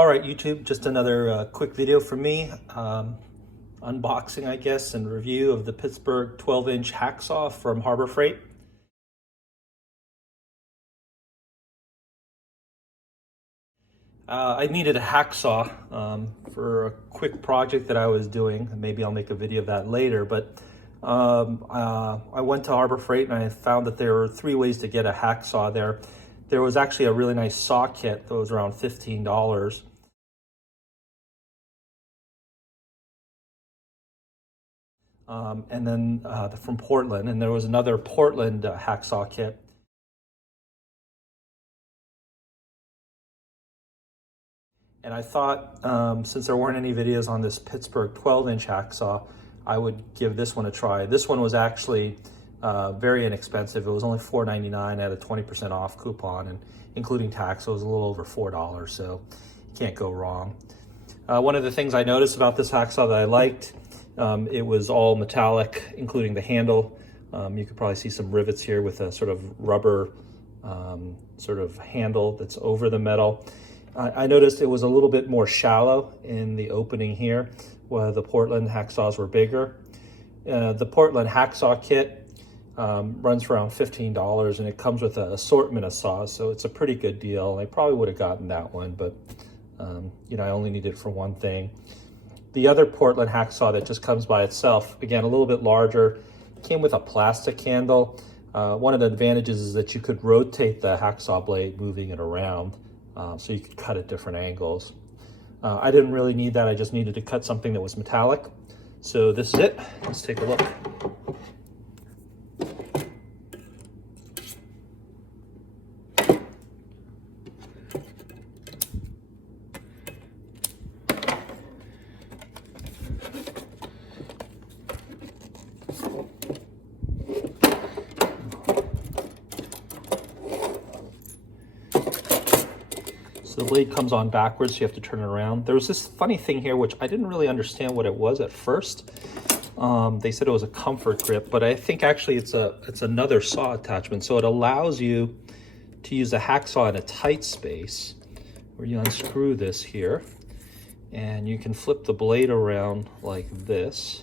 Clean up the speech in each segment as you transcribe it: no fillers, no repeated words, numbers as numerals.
All right, YouTube, just another quick video from me. Unboxing, I guess, and review of the Pittsburgh 12-inch hacksaw from Harbor Freight. I needed a hacksaw for a quick project that I was doing. Maybe I'll make a video of that later, but I went to Harbor Freight and I found that there were 3 ways to get a hacksaw there. There was actually a really nice saw kit that was around $15. And then from Portland, and there was another Portland hacksaw kit. And I thought, since there weren't any videos on this Pittsburgh 12-inch hacksaw, I would give this one a try. This one was actually very inexpensive. It was only $4.99 at a 20% off coupon, and including tax, so it was a little over $4, so you can't go wrong. One of the things I noticed about this hacksaw that I liked, it was all metallic, including the handle. You could probably see some rivets here with a sort of rubber sort of handle that's over the metal. I noticed it was a little bit more shallow in the opening here, while the Portland hacksaws were bigger. The Portland hacksaw kit runs for around $15, and it comes with an assortment of saws, so it's a pretty good deal. I probably would have gotten that one, but you know, I only need it for one thing. The other Portland hacksaw that just comes by itself, again, a little bit larger, came with a plastic handle. One of the advantages is that you could rotate the hacksaw blade, moving it around, so you could cut at different angles. I didn't really need that. I just needed to cut something that was metallic. So this is it. Let's take a look. So the blade comes on backwards, so you have to turn it around. There was this funny thing here, which I didn't really understand what it was at first. They said it was a comfort grip, but I think actually it's another saw attachment. So it allows you to use the hacksaw in a tight space, where you unscrew this here, and you can flip the blade around like this.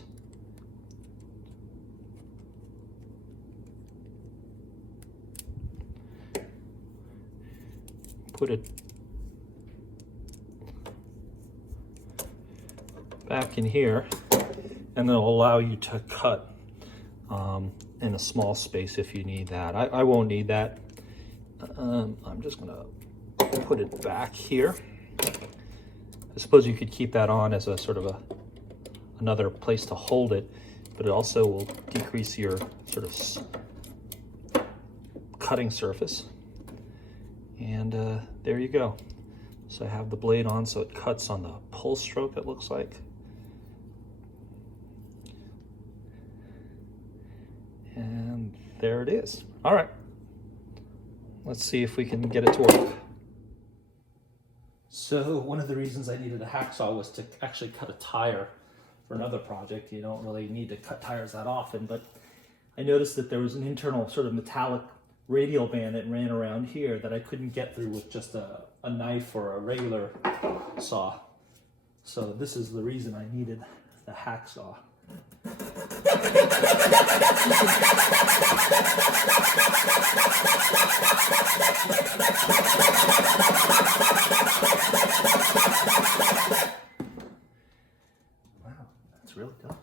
Put it back in here, and it'll allow you to cut in a small space if you need that. I won't need that. I'm just gonna put it back here. I suppose you could keep that on as a sort of another place to hold it, but it also will decrease your sort of cutting surface. And there you go. So I have the blade on so it cuts on the pull stroke, it looks like. And there it is. All right, let's see if we can get it to work. So one of the reasons I needed a hacksaw was to actually cut a tire for another project. You don't really need to cut tires that often, but I noticed that there was an internal sort of metallic radial band that ran around here that I couldn't get through with just a knife or a regular saw. So this is the reason I needed the hacksaw. Wow, that's really tough.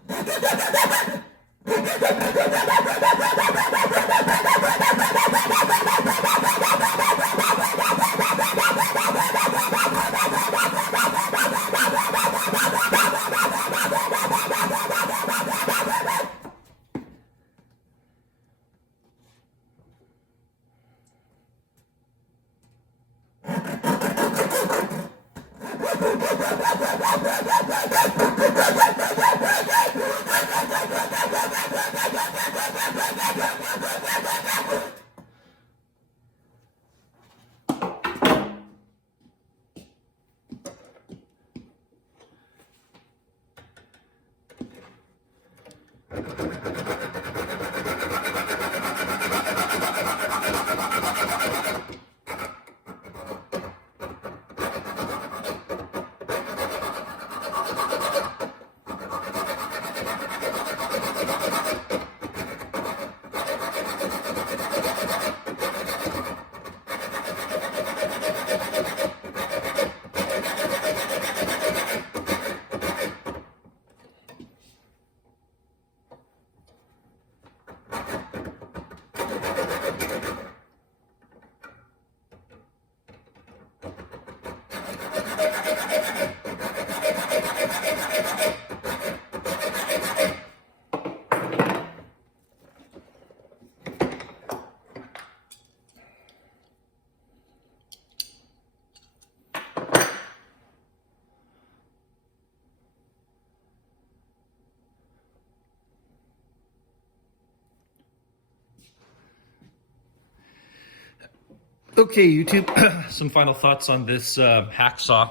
Okay, YouTube, some final thoughts on this hacksaw.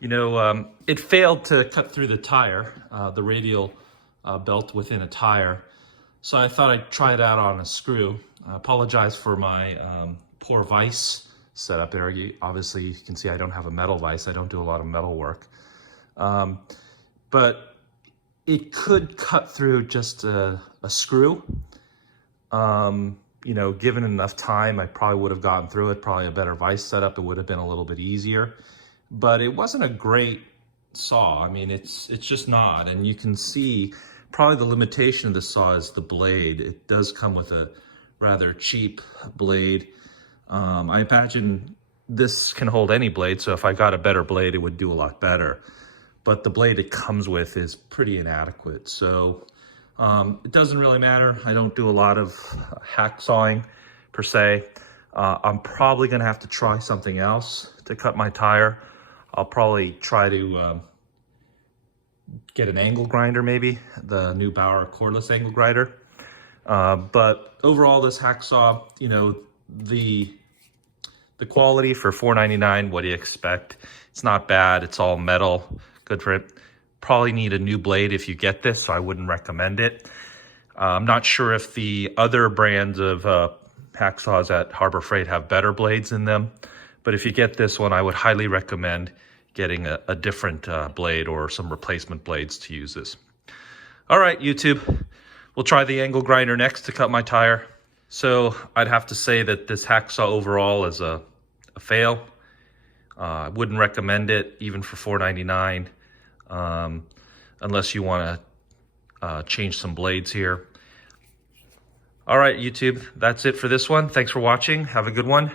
You know, it failed to cut through the tire, the radial belt within a tire. So I thought I'd try it out on a screw. I apologize for my poor vise setup there. Obviously, you can see I don't have a metal vise. I don't do a lot of metal work. But it could cut through just a screw. You know, given enough time, I probably would have gotten through it. Probably a better vise setup, it would have been a little bit easier. But it wasn't a great saw. I mean, it's just not. And you can see probably the limitation of the saw is the blade. It does come with a rather cheap blade. I imagine this can hold any blade, so if I got a better blade, it would do a lot better. But the blade it comes with is pretty inadequate. So it doesn't really matter. I don't do a lot of hacksawing per se. I'm probably gonna have to try something else to cut my tire. I'll probably try to get an angle grinder, maybe the new Bauer cordless angle grinder. But overall, this hacksaw, you know, the quality for $4.99, what do you expect? It's not bad. It's all metal, good for it. Probably need a new blade if you get this, so I wouldn't recommend it. I'm not sure if the other brands of hacksaws at Harbor Freight have better blades in them, but if you get this one, I would highly recommend getting a different blade or some replacement blades to use this. All right, YouTube, we'll try the angle grinder next to cut my tire. So I'd have to say that this hacksaw overall is a fail. I wouldn't recommend it even for $4.99. Unless you want to change some blades here. All right, YouTube, that's it for this one. Thanks for watching. Have a good one.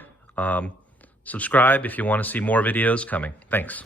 Subscribe if you want to see more videos coming. Thanks.